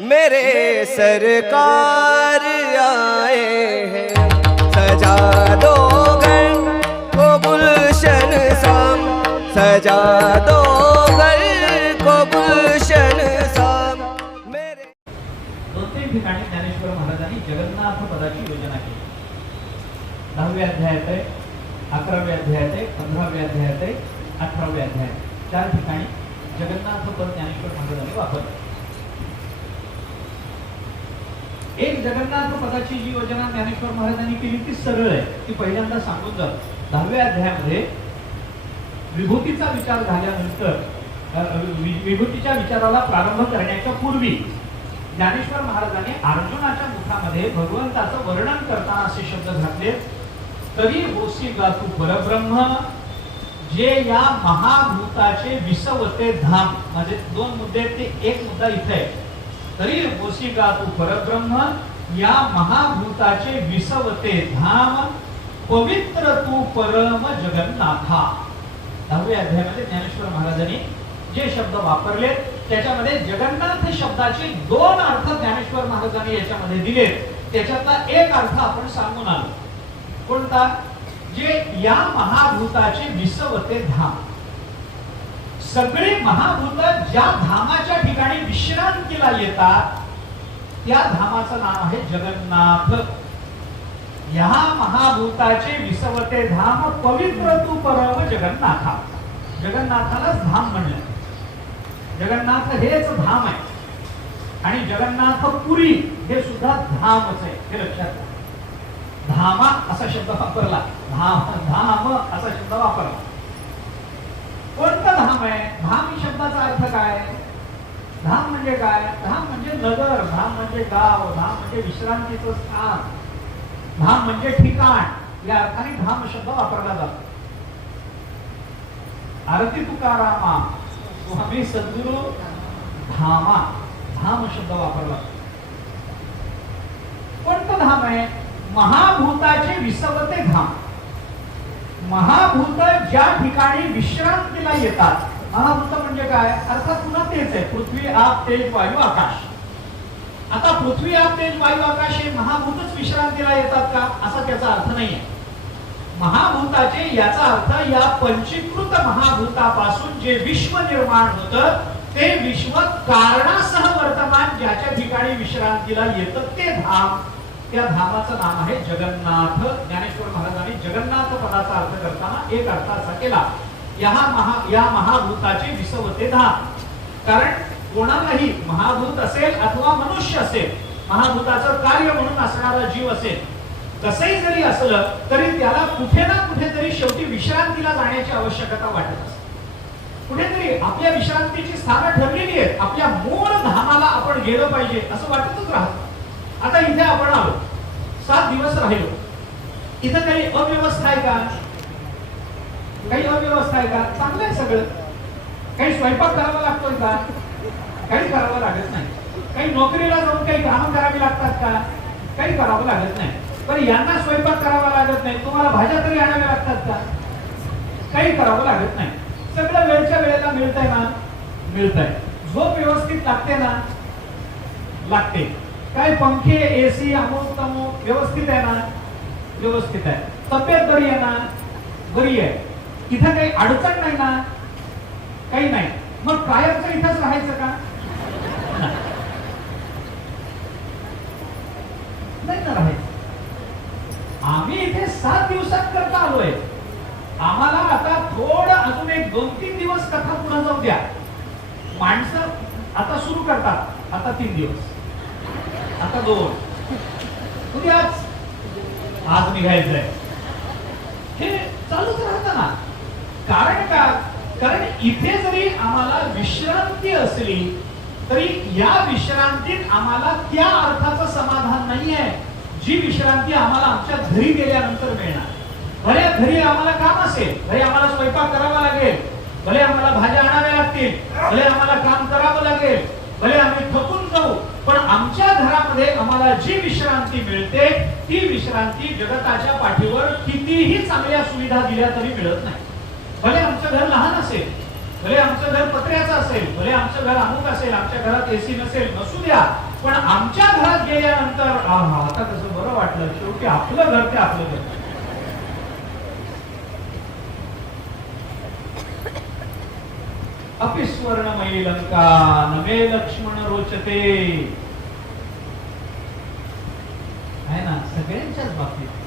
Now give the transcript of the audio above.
मेरे सरकार आए हैं। सजा दो घर को गुलशन शाम सजा दो घर को गुलशन शाम मेरे दोन तीन ठिकाणी ज्ञानेश्वर महाराजांनी जगन्नाथ पदाची योजना केली. दहाव्या अध्यायात आहे अकराव्या अध्यायात आहे पंधराव्या अध्यायात आहे अठराव्या अध्यायात चार ठिकाणी जगन्नाथ पद ज्ञानेश्वर महाराजांनी वापरलं. एक जगन्नाथ पदाची जी योजना ज्ञानेश्वर महाराजांनी केली ती सरळ आहे. ती पहिल्यांदा सांगून जात दहाव्या अध्यायामध्ये विभूतीचा विचार झाल्यानंतर विभूतीच्या विचाराला प्रारंभ करण्याच्या पूर्वी ज्ञानेश्वर महाराजांनी अर्जुनाच्या मुखामध्ये भगवंताचं वर्णन करताना असे शब्द घातले तरी होसी गातू परब्रह्म जे या महाभूताचे विसवते धाम. म्हणजे दोन मुद्दे आहेत ते एक मुद्दा इथे आहे. तरी होसी तू परब्रह्म या महाभूताचे विसवते धाम पवित्र तू परम जगन्नाथा. दहाव्या अध्यायामध्ये ज्ञानेश्वर महाराजांनी जे शब्द वापरले त्याच्यामध्ये जगन्नाथ शब्दाचे दोन अर्थ ज्ञानेश्वर महाराजांनी याच्यामध्ये दिले. त्याच्यातला एक अर्थ आपण सांगून आलो. कोणता? जे या महाभूताचे विसवते धाम. सगळे महाभूत ज्या धामाच्या ठिकाणी विश्रांतीला येतात त्या धामाचं नाव आहे जगन्नाथ. या महाभूताचे विसवते धाम पवित्र तू परम जगन्नाथा. जगन्नाथालाच धाम म्हणलं. जगन्नाथ हेच धाम आहे. आणि जगन्नाथपुरी हे सुद्धा धामच आहे हे लक्षात घ्या. धामा असा शब्द वापरला. धाम धाम असा शब्द वापरला. कोणतं धाम आहे? धाम शब्दाचा अर्थ काय? धाम म्हणजे काय? धाम म्हणजे नगर धाम म्हणजे गाव धाम म्हणजे विश्रांतीचं स्थान धाम म्हणजे ठिकाण. या अर्थाने धाम शब्द वापरला जातो. आरती तुकारामा स्वामी सद्गुरु धामा धाम शब्द वापरला जातो. कोणतं धाम आहे? महाभूताचे विसवते धाम. महाभूत ज्या ठिकाणी विश्रांतीला येतात महाभूत म्हणजे काय? अर्थात पुन्हा तेच आहे पृथ्वी आप तेज वायू आकाश. आता पृथ्वी आप तेज वायू आकाश हे महाभूतच विश्रांतीला येतात का? असा त्याचा अर्थ नाहीये. महाभूताचे याचा अर्थ या पंचीकृत महाभूतापासून जे विश्व निर्माण होतं ते विश्व कारणासह वर्तमान ज्याच्या ठिकाणी विश्रांतीला येतं ते धाम. त्या धामाचं नाम आहे जगन्नाथ. ज्ञानेश्वर महाराजांनी जगन्नाथ पदाचा अर्थ करताना एक अर्थ असा केला. या महा या महाभूताचे विसवते धाम. कारण कोणालाही महाभूत असेल अथवा मनुष्य असेल महाभूताचं कार्य म्हणून असणारा जीव असेल कसंही जरी असलं तरी त्याला कुठे ना कुठेतरी शेवटी विश्रांतीला जाण्याची आवश्यकता वाटत असते. कुठेतरी आपल्या विश्रांतीची स्थानं ठरलेली आहेत. आपल्या मूळ धामाला आपण गेलं पाहिजे असं वाटतच राहत. आता इथे आपण आलो सात दिवस राहिलो. इथं काही अव्यवस्था आहे का? काही अव्यवस्था आहे का? चांगलं आहे सगळं. काही स्वयंपाक करावा लागतोय का? काही करावं लागत नाही. काही नोकरीला जाऊन काही कामं करावी लागतात का? काही करावं लागत नाही. पण यांना स्वयंपाक करावा लागत नाही. तुम्हाला भाज्या तरी आणाव्या लागतात का? काही करावं लागत नाही. सगळं वेळच्या वेळेला मिळतंय ना? मिळतंय. झोप व्यवस्थित लागते ना? लागते. काय पंखे एसी अमुक तमुक व्यवस्थित आहे ना? व्यवस्थित आहे. तब्येत बरी आहे ना? बरी आहे. इथं काही अडचण नाही ना? काही नाही. मग कायमचं इथंच राहायचं का? नाही ना राहायचं. आम्ही इथे सात दिवसात करता आलोय. आम्हाला आता थोडं अजून एक दोन तीन दिवस कथा पुन्हा जाऊ द्या. माणसं आता सुरू करतात. आता तीन दिवस. आता दोन. उद्याच आज निघायचंय हे चालूच राहत ना. कारण का? कारण इथे जरी आम्हाला विश्रांती असली तरी या विश्रांतीत आम्हाला त्या अर्थाचं समाधान नाही आहे जी विश्रांती आम्हाला आमच्या घरी गेल्यानंतर मिळणार. भले घरी आम्हाला काम असेल भले आम्हाला स्वयंपाक करावा लागेल भले आम्हाला भाज्या आणाव्या लागतील भले आम्हाला काम करावं लागेल भले आम्ही थकून जाऊ पण आमच्या घरामध्ये आम्हाला जी विश्रांती मिळते ती विश्रांती जगताच्या पाठीवर कितीही चांगल्या सुविधा दिल्या तरी मिळत नाही. भले आमचं घर लहान असेल भले आमचं घर पत्र्याचं असेल भले आमचं घर अमुक असेल आमच्या घरात एसी नसेल नसू द्या पण आमच्या घरात गेल्यानंतर आता कसं बरं वाटलं शेवटी आपलं घर ते आपलं घर. अपिस्वर्णमयी लंका नमे लक्ष्मण रोचते। आहे ना? सगळ्यांच्याच बाबतीत.